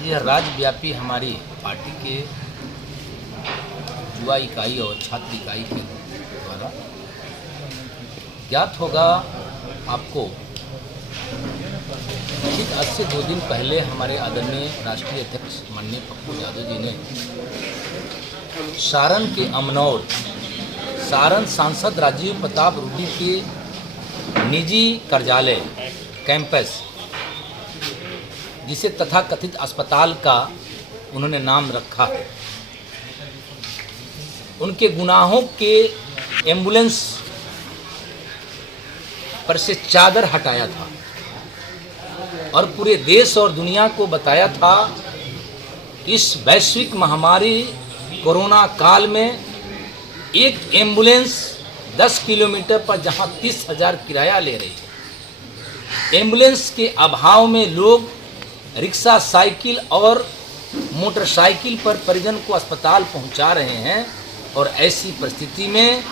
आज यह राज्यव्यापी हमारी पार्टी के युवा इकाई और छात्र इकाई के द्वारा ज्ञात होगा आपको ठीक आज से 2 दिन पहले हमारे आदरणीय राष्ट्रीय अध्यक्ष माननीय पप्पू यादव जी ने सारण के अमनौर सारण सांसद राजीव प्रताप रूडी के निजी कार्यालय कैंपस, जिसे तथाकथित अस्पताल का उन्होंने नाम रखा है, उनके गुनाहों के एम्बुलेंस पर से चादर हटाया था और पूरे देश और दुनिया को बताया था इस वैश्विक महामारी कोरोना काल में एक एम्बुलेंस 10 किलोमीटर पर जहां 30,000 किराया ले रही है, एम्बुलेंस के अभाव में लोग रिक्शा, साइकिल और मोटरसाइकिल पर परिजन को अस्पताल पहुंचा रहे हैं। और ऐसी परिस्थिति में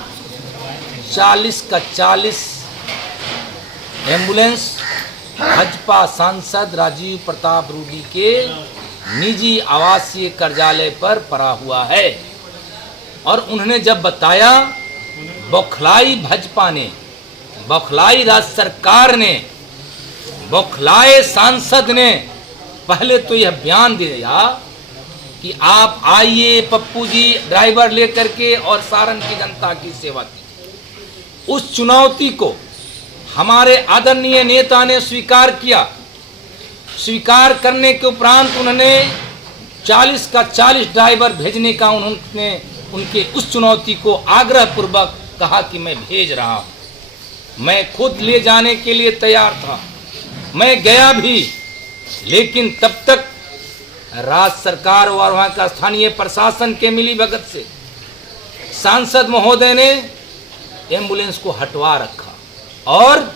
40 का 40 एम्बुलेंस भाजपा सांसद राजीव प्रताप रूडी के निजी आवासीय कार्यालय पर पड़ा हुआ है। और उन्होंने जब बताया, बौखलाई भाजपा ने, बौखलाई राज्य सरकार ने, बौखलाए सांसद ने पहले तो यह बयान दिया कि आप आइए पप्पू जी ड्राइवर लेकर के और सारण की जनता की सेवा कीजिए। उस चुनौती को हमारे आदरणीय नेता ने स्वीकार किया। स्वीकार करने के उपरांत उन्होंने 40 का 40 ड्राइवर भेजने का उन्होंने उनके उस चुनौती को आग्रह पूर्वक कहा कि मैं भेज रहा हूं। मैं खुद ले जाने के लिए तैयार था, मैं गया भी, लेकिन तब तक राज्य सरकार और वहां का स्थानीय प्रशासन के मिलीभगत से सांसद महोदय ने एम्बुलेंस को हटवा रखा और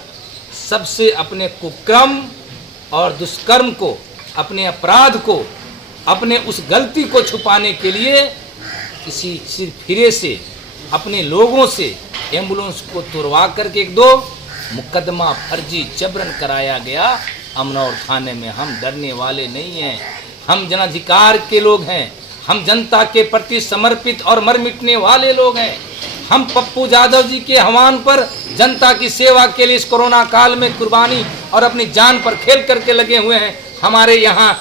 सबसे अपने कुक्रम और दुष्कर्म को, अपने अपराध को, अपने उस गलती को छुपाने के लिए किसी सिरफिरे से अपने लोगों से एम्बुलेंस को तोड़वा करके 1-2 मुकदमा फर्जी जबरन कराया गया अमनौर थाने में। हम डरने वाले नहीं हैं, हम जनाधिकार के लोग हैं, हम जनता के प्रति समर्पित और मर मिटने वाले लोग हैं। हम पप्पू यादव जी के आह्वान पर जनता की सेवा के लिए इस कोरोना काल में कुर्बानी और अपनी जान पर खेल करके लगे हुए हैं। हमारे यहाँ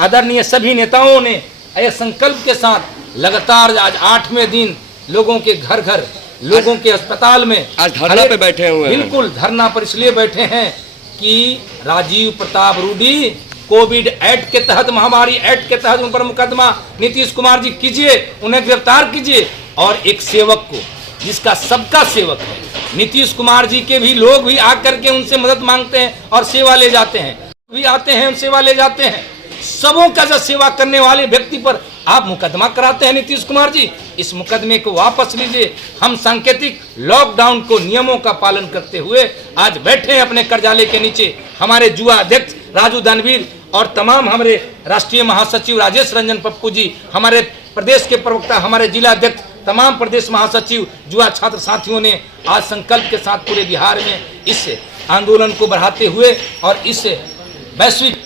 आदरणीय सभी नेताओं ने यह संकल्प के साथ लगातार आज 8वें दिन लोगों के घर घर, लोगों के अस्पताल में आज धरना पे बैठे हुए हैं। बिल्कुल धरना पर इसलिए बैठे हैं कि राजीव प्रताप रूडी कोविड एक्ट के तहत, महामारी एक्ट के तहत उन पर मुकदमा नीतीश कुमार जी कीजिए, उन्हें गिरफ्तार कीजिए। और एक सेवक को, जिसका सबका सेवक है, नीतीश कुमार जी के भी लोग भी आकर के उनसे मदद मांगते हैं और सेवा ले जाते हैं, भी आते हैं सेवा ले जाते हैं। सबों का जो सेवा करने वाले व्यक्ति पर आप मुकदमा कराते हैं नीतीश कुमार जी, इस मुकदमे को वापस लीजिए। हम सांकेतिक लॉकडाउन को नियमों का पालन करते हुए आज बैठे हैं अपने कार्यालय के नीचे। हमारे युवा अध्यक्ष राजू दानवीर और तमाम हमारे राष्ट्रीय महासचिव राजेश रंजन पप्पू जी, हमारे प्रदेश के प्रवक्ता, हमारे जिला अध्यक्ष, तमाम प्रदेश महासचिव, युवा छात्र साथियों ने आज संकल्प के साथ पूरे बिहार में इस आंदोलन को बढ़ाते हुए और इस वैश्विक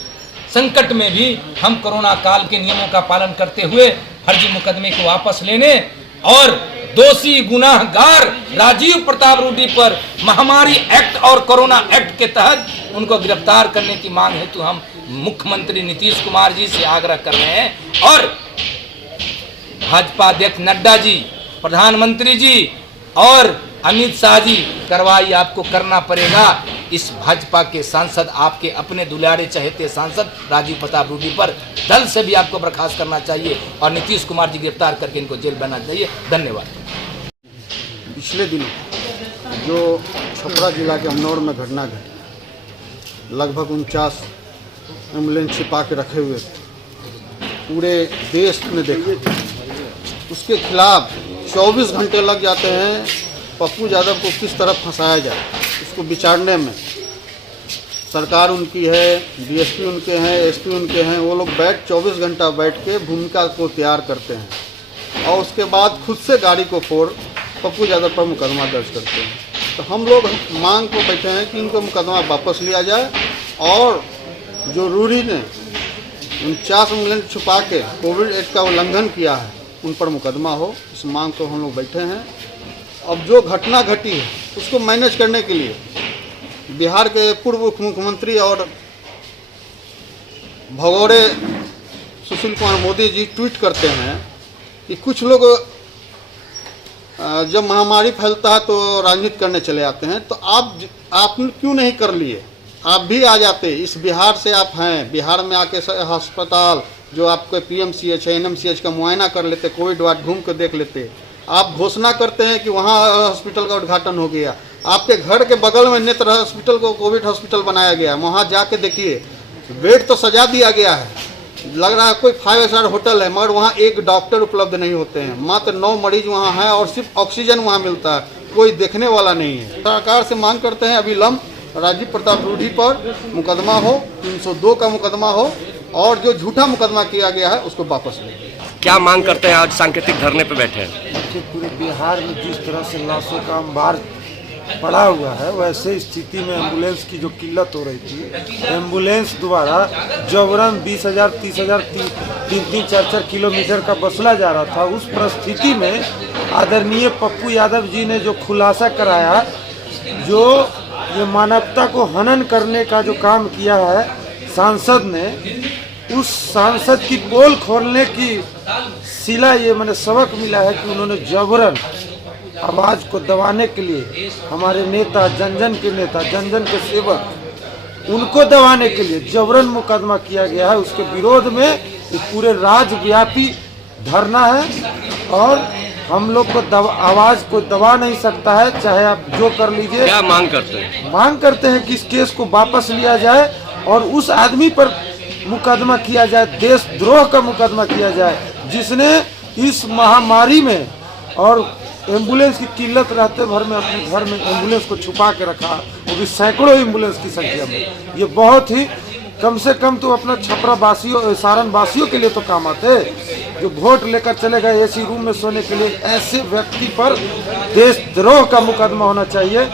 संकट में भी हम कोरोना काल के नियमों का पालन करते हुए फर्जी मुकदमे को वापस लेने और दोषी गुनाहगार राजीव प्रताप रूडी पर महामारी एक्ट और कोरोना एक्ट के तहत उनको गिरफ्तार करने की मांग हेतु हम मुख्यमंत्री नीतीश कुमार जी से आग्रह कर रहे हैं। और भाजपा अध्यक्ष नड्डा जी, प्रधानमंत्री जी और अमित शाह जी, कार्रवाई आपको करना पड़ेगा। इस भाजपा के सांसद, आपके अपने दुलारे चहेते सांसद राजीव प्रताप रूडी पर दल से भी आपको बर्खास्त करना चाहिए और नीतीश कुमार जी गिरफ्तार करके इनको जेल बनाना चाहिए। धन्यवाद। पिछले दिनों जो छपरा जिला के अमनौर में घटना घटी, लगभग 49 एम्बुलेंस छिपा के रखे हुए थे, पूरे देश ने देखा। उसके खिलाफ 24 घंटे लग जाते हैं पप्पू यादव को किस तरह फंसाया जाए, उसको विचारने में। सरकार उनकी है, डीएसपी उनके हैं, एसपी उनके हैं, वो लोग 24 घंटा बैठ के भूमिका को तैयार करते हैं और उसके बाद खुद से गाड़ी को फोड़ पप्पू यादव पर मुकदमा दर्ज करते हैं। तो हम लोग मांग को बैठे हैं कि इनको मुकदमा वापस लिया जाए और जो रूडी ने 49 एम्बुलेंस छुपा के कोविड एक्ट का उल्लंघन किया है, उन पर मुकदमा हो, इस मांग को हम लोग बैठे हैं। अब जो घटना घटी है उसको मैनेज करने के लिए बिहार के पूर्व उप मुख्यमंत्री और भगोड़े सुशील कुमार मोदी जी ट्वीट करते हैं कि कुछ लोग जब महामारी फैलता है तो राजनीति करने चले आते हैं, तो आपने क्यों नहीं कर लिए? आप भी आ जाते, इस बिहार से आप हैं, बिहार में आके अस्पताल जो आपके PMCH है, NMCH का मुआयना कर लेते, कोविड वार्ड घूम कर देख लेते। आप घोषणा करते हैं कि वहाँ हॉस्पिटल का उद्घाटन हो गया, आपके घर के बगल में नेत्र हॉस्पिटल को कोविड हॉस्पिटल बनाया गया, वहाँ जाके देखिए बेड तो सजा दिया गया है, लग रहा है कोई 5 स्टार होटल है, मगर वहाँ एक डॉक्टर उपलब्ध नहीं होते हैं, मात्र 9 मरीज वहाँ हैं और सिर्फ ऑक्सीजन वहाँ मिलता है, कोई देखने वाला नहीं है। सरकार से मांग करते हैं अविलंब राजीव प्रताप रूढ़ी पर मुकदमा हो, 302 का मुकदमा हो, और जो झूठा मुकदमा किया गया है उसको वापस लें। क्या मांग करते हैं? आज सांकेतिक धरने पर बैठे हैं। देखिए, पूरे बिहार में जिस तरह से लाशों का अंबार पड़ा हुआ है, वैसे स्थिति में एम्बुलेंस की जो किल्लत हो रही थी, एम्बुलेंस द्वारा जबरन 20,000 30,000 3-3 4-4 किलोमीटर का वसूला जा रहा था। उस परिस्थिति में आदरणीय पप्पू यादव जी ने जो खुलासा कराया, जो ये मानवता को हनन करने का जो काम किया है सांसद ने, उस सांसद की पोल खोलने की सिला ये मैंने सबक मिला है कि उन्होंने जबरन आवाज़ को दबाने के लिए हमारे नेता, जन जन के नेता, जन जन के सेवक, उनको दबाने के लिए जबरन मुकदमा किया गया है। उसके विरोध में ये पूरे राज्यव्यापी धरना है और हम लोग को आवाज़ को दबा नहीं सकता है, चाहे आप जो कर लीजिए। क्या मांग करते हैं? मांग करते हैं कि इस केस को वापस लिया जाए और उस आदमी पर मुकदमा किया जाए, देशद्रोह का मुकदमा किया जाए, जिसने इस महामारी में और एम्बुलेंस की किल्लत रहते भर में अपने घर में एम्बुलेंस को छुपा के रखा, वो भी सैकड़ों एम्बुलेंस की संख्या में। ये बहुत ही कम से कम तो अपना छपरा वासियों, सारण वासियों के लिए तो काम आते, जो वोट लेकर चले गए AC रूम में सोने के लिए। ऐसे व्यक्ति पर देशद्रोह का मुकदमा होना चाहिए।